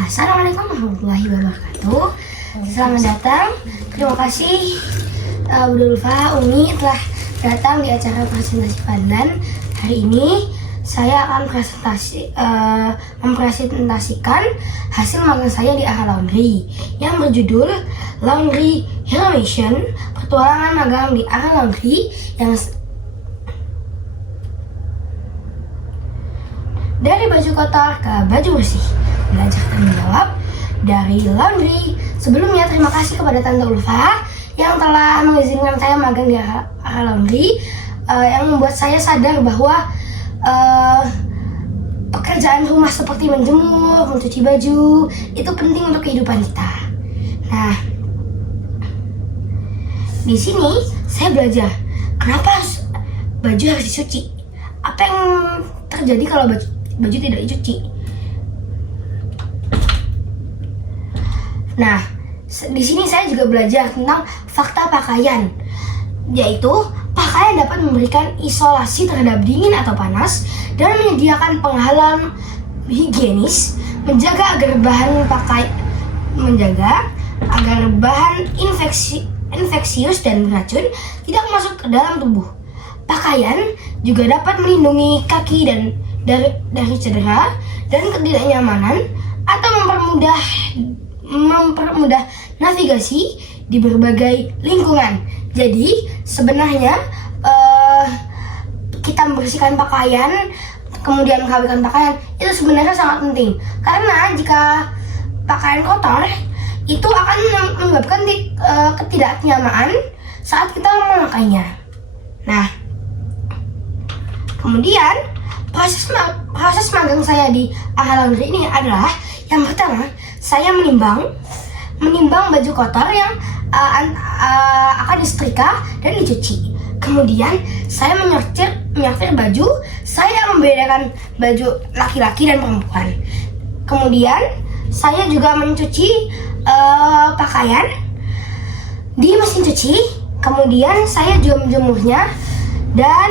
Assalamualaikum warahmatullahi wabarakatuh. Selamat datang. Terima kasih Bu Ulfa, Umi telah datang di acara presentasi Fadlan. Hari ini saya akan mempresentasikan hasil magang saya di AHA Laundry yang berjudul Laundry Hero Mission, petualangan magang di AHA Laundry yang dari baju kotor ke baju bersih, belajar tanggung jawab dari laundry. Sebelumnya terima kasih kepada Tante Ulfa yang telah mengizinkan saya magang di AHA Laundry, yang membuat saya sadar bahwa pekerjaan rumah seperti menjemur, mencuci baju itu penting untuk kehidupan kita. Nah, di sini saya belajar kenapa baju harus dicuci. Apa yang terjadi kalau baju tidak dicuci? Nah, di sini saya juga belajar tentang fakta pakaian, yaitu pakaian dapat memberikan isolasi terhadap dingin atau panas dan menyediakan penghalang higienis, menjaga agar bahan infeksius dan beracun tidak masuk ke dalam tubuh. Pakaian juga dapat melindungi kaki dari cedera dan ketidaknyamanan atau mempermudah navigasi di berbagai lingkungan. Jadi sebenarnya kita membersihkan pakaian, kemudian mengawetkan pakaian itu sebenarnya sangat penting, karena jika pakaian kotor itu akan menyebabkan ketidaknyaman saat kita memakainya. Nah, kemudian proses magang saya di AHA Laundry ini adalah, yang pertama, saya menimbang baju kotor yang akan disetrika dan dicuci. Kemudian saya menyortir baju, saya membedakan baju laki-laki dan perempuan. Kemudian saya juga mencuci pakaian di mesin cuci. Kemudian saya juga menjemurnya dan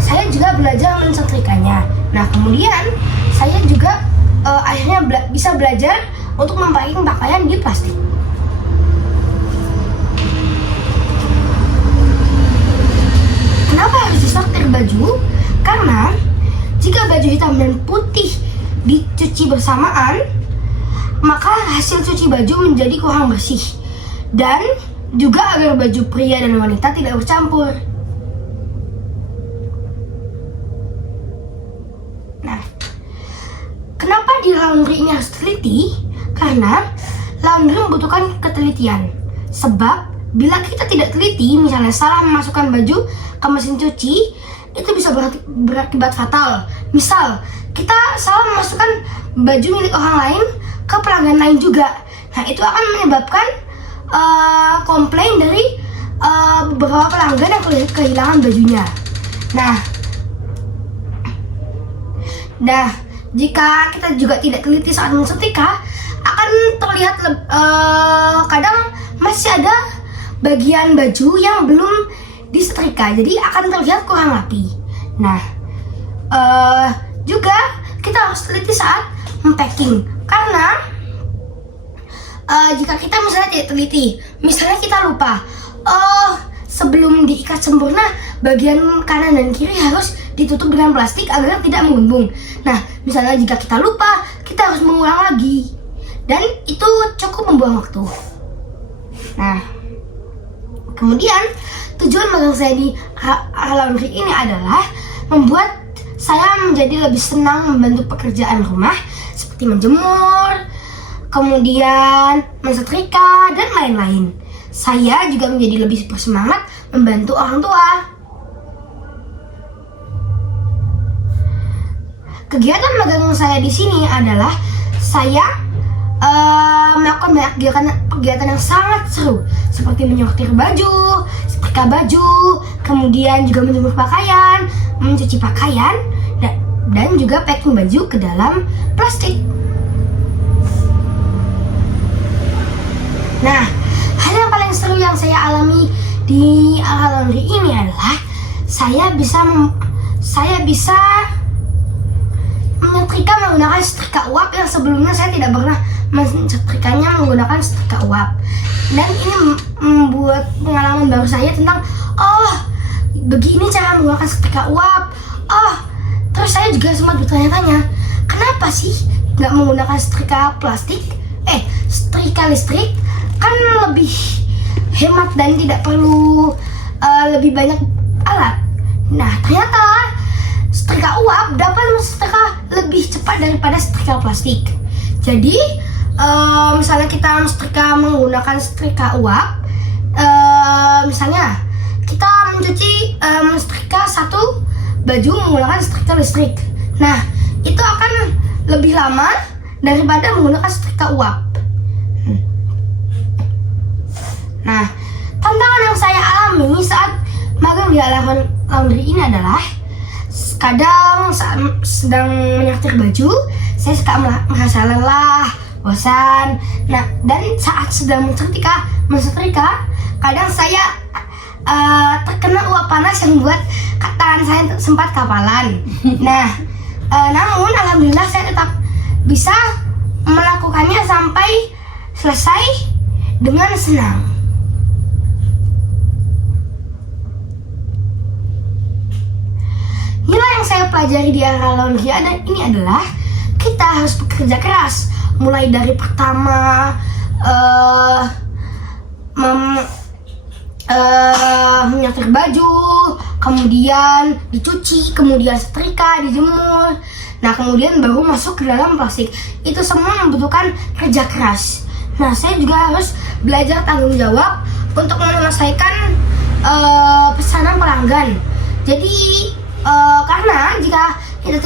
saya juga belajar mensetrikanya. Nah, kemudian saya juga akhirnya bisa belajar untuk mempacking pakaian di plastik. Kenapa harus disortir baju? Karena jika baju hitam dan putih dicuci bersamaan, maka hasil cuci baju menjadi kurang bersih, dan juga agar baju pria dan wanita tidak bercampur. Nah, kenapa di laundry ini harus teliti? Karena laundry membutuhkan ketelitian. Sebab bila kita tidak teliti, misalnya salah memasukkan baju ke mesin cuci, itu bisa berakibat fatal. Misal, kita salah memasukkan baju milik orang lain ke pelanggan lain juga. Nah, itu akan menyebabkan komplain dari beberapa pelanggan yang kehilangan bajunya. Nah, jika kita juga tidak teliti saat mensetrika, akan terlihat kadang masih ada bagian baju yang belum disetrika, jadi akan terlihat kurang rapi. Nah, juga kita harus teliti saat mempacking, karena jika kita misalnya tidak teliti, misalnya kita lupa, sebelum diikat sempurna, bagian kanan dan kiri harus ditutup dengan plastik agar tidak mengembung. Nah, misalnya jika kita lupa, kita harus mengulang lagi, dan itu cukup membuang waktu. Nah, kemudian tujuan magang saya di AHA Laundry ini adalah membuat saya menjadi lebih senang membantu pekerjaan rumah seperti menjemur, kemudian mensetrika, dan lain-lain. Saya juga menjadi lebih bersemangat membantu orang tua. Kegiatan magang saya di sini adalah saya melakukan banyak kegiatan yang sangat seru, seperti menyortir baju, setrika baju, kemudian juga menjemur pakaian, mencuci pakaian, dan juga packing baju ke dalam plastik. Nah, hal yang paling seru yang saya alami di AHA Laundry ini adalah saya bisa menyetrika menggunakan setrika uap yang sebelumnya saya tidak pernah mensetrikanya menggunakan setrika uap. Dan ini membuat pengalaman baru saya tentang oh begini cara menggunakan setrika uap. Oh terus saya juga sempat bertanya-tanya, kenapa sih nggak menggunakan setrika plastik? Setrika listrik kan lebih hemat dan tidak perlu lebih banyak alat. Nah ternyata setrika uap dapat mensetrika lebih cepat daripada setrika plastik. Jadi misalnya kita setrika menggunakan setrika uap, misalnya kita mencuci setrika satu baju menggunakan setrika listrik. Nah itu akan lebih lama daripada menggunakan setrika uap. Nah tantangan yang saya alami saat magang di Alam Laundry ini adalah kadang saat sedang menyetrika baju, saya suka merasa lelah, bosan. Nah, dan saat sedang mensetrika, kadang saya terkena uap panas yang membuat tangan saya sempat kapalan. Nah, namun alhamdulillah saya tetap bisa melakukannya sampai selesai dengan senang. Nilai yang saya pelajari di Alam Laundry ini adalah kita harus bekerja keras, mulai dari pertama menyetrika baju, kemudian dicuci, kemudian setrika, dijemur. Nah kemudian baru masuk ke dalam plastik. Itu semua membutuhkan kerja keras. Nah saya juga harus belajar tanggung jawab untuk menyelesaikan pesanan pelanggan. Jadi karena jika kita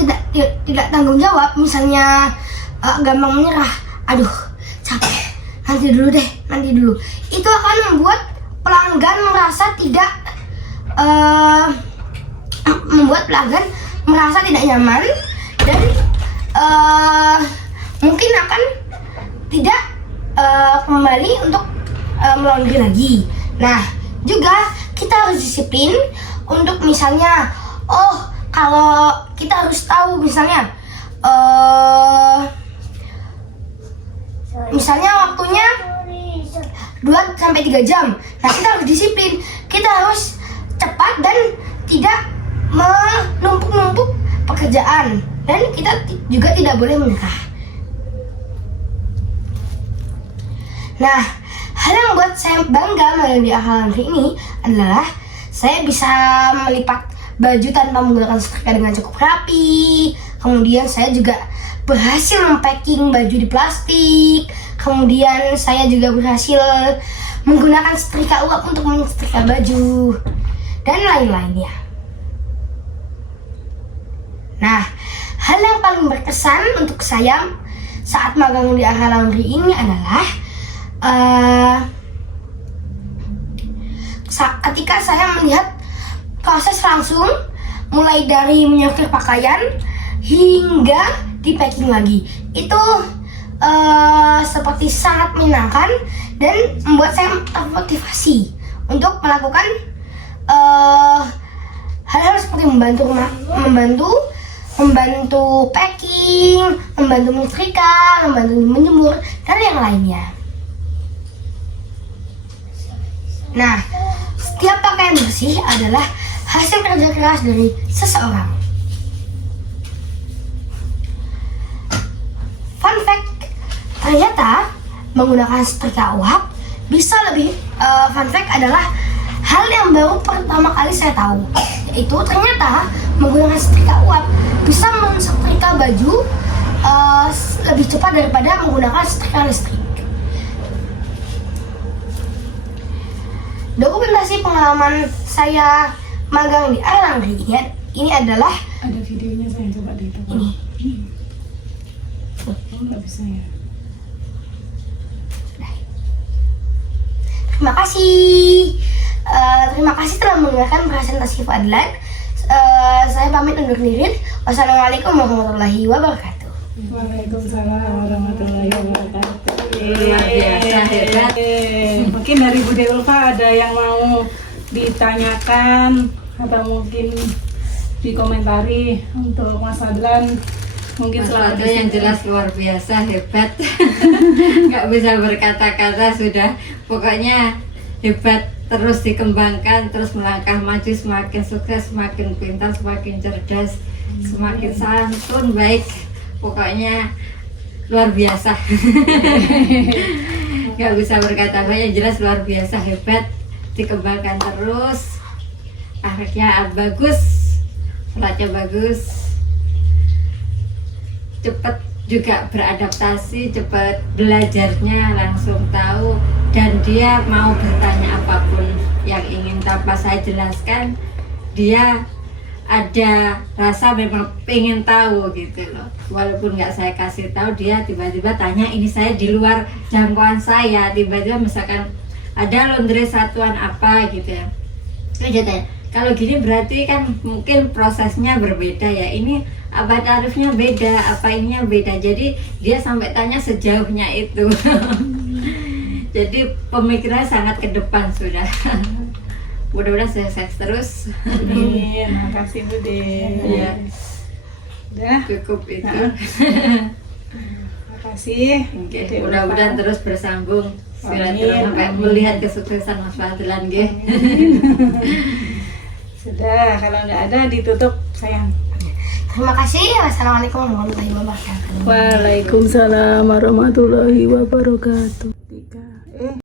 tidak tanggung jawab, misalnya gampang menyerah, aduh capek, nanti dulu, itu akan membuat pelanggan merasa tidak nyaman dan mungkin akan tidak kembali untuk melaundry lagi. Nah juga kita harus disiplin untuk misalnya kalau kita harus tahu misalnya waktunya 2-3 jam. Nah kita harus disiplin, kita harus cepat dan tidak menumpuk-numpuk pekerjaan, dan kita juga tidak boleh menyerah. Nah hal yang membuat saya bangga melalui Alam Laundry ini adalah saya bisa melipat baju tanpa menggunakan setrika dengan cukup rapi. Kemudian saya juga berhasil mempacking baju di plastik. Kemudian saya juga berhasil menggunakan setrika uap untuk menyetrika baju dan lain-lainnya. Nah, hal yang paling berkesan untuk saya saat magang di Alam Laundry ini adalah ketika saya melihat proses langsung mulai dari menyetrika pakaian hingga di packing lagi. Itu seperti sangat menyenangkan dan membuat saya termotivasi untuk melakukan hal-hal seperti membantu packing, membantu menyetrika, membantu menjemur, dan yang lainnya. Nah, setiap pakaian bersih adalah hasil kerja keras dari seseorang. Fun fact, ternyata menggunakan setrika uap bisa lebih fun fact adalah hal yang baru pertama kali saya tahu, yaitu ternyata menggunakan setrika uap bisa mensetrika baju lebih cepat daripada menggunakan setrika listrik. Dokumentasi pengalaman saya magang di Alam Laundry ini adalah ada videonya, saya coba deh ini. Nggak bisa ya. Terima kasih telah mendengarkan presentasi Fadlan. Saya pamit undur diri. Wassalamualaikum warahmatullahi wabarakatuh. Waalaikumsalam warahmatullahi wabarakatuh. Luar biasa, hebat. Mungkin dari Bu Ulfa ada yang mau ditanyakan atau mungkin dikomentari untuk Mas Fadlan mungkin Mas selama Fadil di yang sini. jelas luar biasa hebat. Nggak bisa berkata-kata sudah. Pokoknya hebat, terus dikembangkan, terus melangkah maju, semakin sukses, semakin pintar, semakin cerdas, semakin santun, baik. Pokoknya luar biasa. Nggak bisa berkata banyak, jelas luar biasa, hebat, dikembangkan terus, akhirnya bagus, sholatnya bagus, cepet juga beradaptasi, cepet belajarnya, langsung tahu, dan dia mau bertanya apapun yang ingin tanpa saya jelaskan, dia ada rasa memang pengen tahu gitu loh. Walaupun nggak saya kasih tahu, dia tiba-tiba tanya, ini saya di luar jangkauan saya, tiba-tiba misalkan ada laundry satuan apa gitu ya, terus dia tanya, kalau gini berarti kan mungkin prosesnya berbeda ya, ini apa tarifnya beda, apa ininya beda, jadi dia sampai tanya sejauhnya itu. Jadi pemikirannya sangat ke depan sudah. Mudah-mudahan sukses terus. Amin, makasih Bude. Ya, Udah, cukup itu. makasih. Oke, Bude mudah-mudahan Ulfa. terus bersambung Amin, silaturahmi sampai amin. melihat kesuksesan Mas Fadilan nggih. Sudah, kalau nggak ada ditutup sayang. Terima kasih. Wassalamualaikum warahmatullahi wabarakatuh. Waalaikumsalam warahmatullahi wabarakatuh.